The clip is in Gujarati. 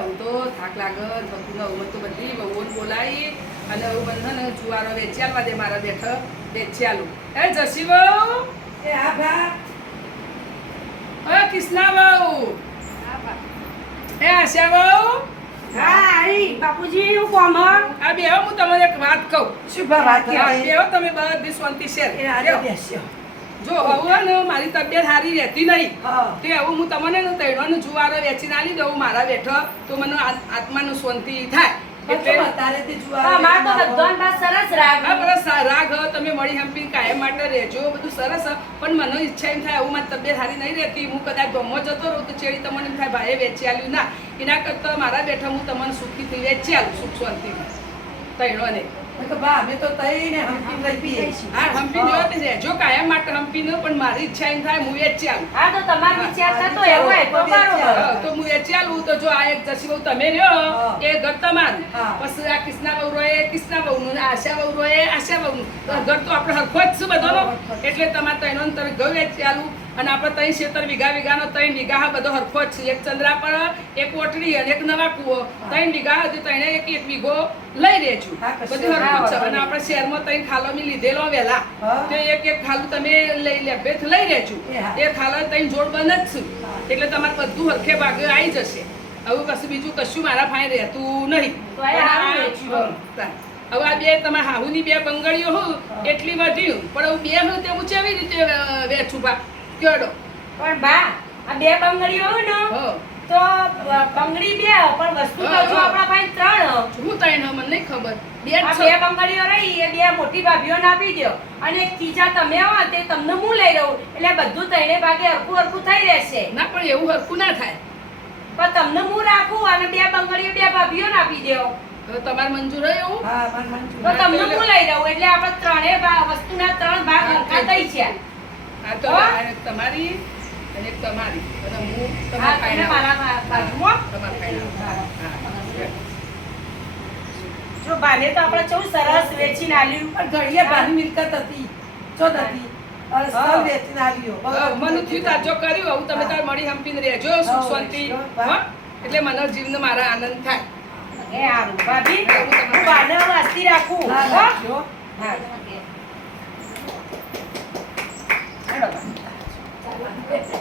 હું તો થાક લાગે હું તો બધી બહુઓને બોલાવી અને હું બંધન જુવારો વેચ્યા દે મારા બેઠ વેચ્યાલું એ જસી બહુ એ હા ભા કિસના બહુ એ આશા બહુ હા આઈ બાપુજી હું કોમ આ બે હું તમને એક વાત કહું શું વાત બે તમે બધી શાંતિ શેર એ આજે બેસ્યો જો હવે ને મારી તબિયત સારી રહેતી નહીં હા તે હવે હું તમને તૈણોનું જુવારો વેચીને આલી દઉં મારા બેઠો તો મને આત્માનું શાંતિ થાય એટલે તારે તે જુવાર અમાર તો બધાન બા સરસ રાગ હા બસ રાગ તમે મળી હંપી કાયમ માટે રહેજો બધું સરસ પણ મને ઈચ્છા એમ થાય આવું મારી તબિયત સારી નહીં રહેતી હું કદાચ ધોમો જતો રહું તો ચેડી તમને એમ થાય ભાઈએ વેચી આલ્યું ના એના કરતાં મારા બેઠા હું તમને સુખીથી વેચી આલું સુખ શાંતિથી તૈણોને બા અમે તો તઈને હંપી લઈ પીએ છીએ હા હંપી જો તે રહેજો કાયમ માટે હંપી ન પણ મારી ઈચ્છા એમ થાય હું વેચી આલું હા તો તમાર વિચાર થતો એવો હોય તો બરોબર તો હું વેચી આલું તો જો આ એક જસી બહુ તમે રહ્યો એ ઘર તમારું હા. પછી આ કિસના બહુ રોએ કિસના બહુનું આશા બહુ રોએ આશા બહુનું તો ઘર તો આપણે હરખો જ છે બધાનો એટલે તમારે તૈનો તમે ઘર વેચી આલું અને આપણે ત્રણ ક્ષેત્ર વીઘાનો 3 વીઘા બધો હરખો જ છે એક ચંદ્રા પર એક ઓટડી અને એક નવા કૂવો 3 વીઘા હતી ત્રણે એક વીઘો લઈ રેચું હા, કશું બધું હરખું છે ના અને આપણે શહેરમાં 3 ખાલોમી લીધેલો વેલા હા. તો એક ખાલું તમે લઈ રેચું એ હા. એ ખાલા 3 જોડ બન જ છે હા. એટલે તમારે બધું હરખે ભાગે આવી જશે હવે બીજું કશું મારા ફાઈ રહેતું નહીં તો એ હારું વેચ્યું. હવે આ બે તમારા હાહુની બે બંગડીઓ હું એટલી વધ્યું પણ હું બે હું તે હું કેવી રીતે વેચું બા કયો પણ બા આ બે બંગડીઓ હોય ને તો બંગડી બે પણ વસ્તુ તો જો આપણા પાસે 3 હું તઈને મને નહીં ખબર બે જ આ છે. બે બંગડીઓ રહી એ બે મોટી ભાભીઓને આપી દો અને એક ત્રીજા તમે આવો તે તમને હું લઈ રહું એટલે બધું તઈને ભાગે હરખું થઈ રહેશે ના પણ એવું હરખું ના થાય પણ તમને હું રાખું અને બે બંગડીઓ બે ભાભીઓને આપી દો હવે તમારે મંજૂર હોય એવું હા મન મંજૂર તો તમને હું લઈ રહું એટલે આપણે વસ્તુના 3 ભાગ હરખા થઈ છે આ તો હા. આ એક તમારી અને એક તમારી અને હું હા તમારા તમે ખાઈ મારા બાજુમાં તમારા ખાઈ જો બાને તો આપણે ચૌ સરસ વેચીને આલ્યું પણ ઘડીએ ભારી મિલકત હતી ચોદ હતી અરે સૌ વેચીને આવ્યો મને થયું તાજો કર્યું આવું તમે તાર મળી હંપીને રહેજો સુખ શાંતિ હા એટલે મને જીવને મારા આનંદ થાય એ હારું ભાભી હું બાને વાસ્તી રાખું હા હો? રાખજો હા ચાલો.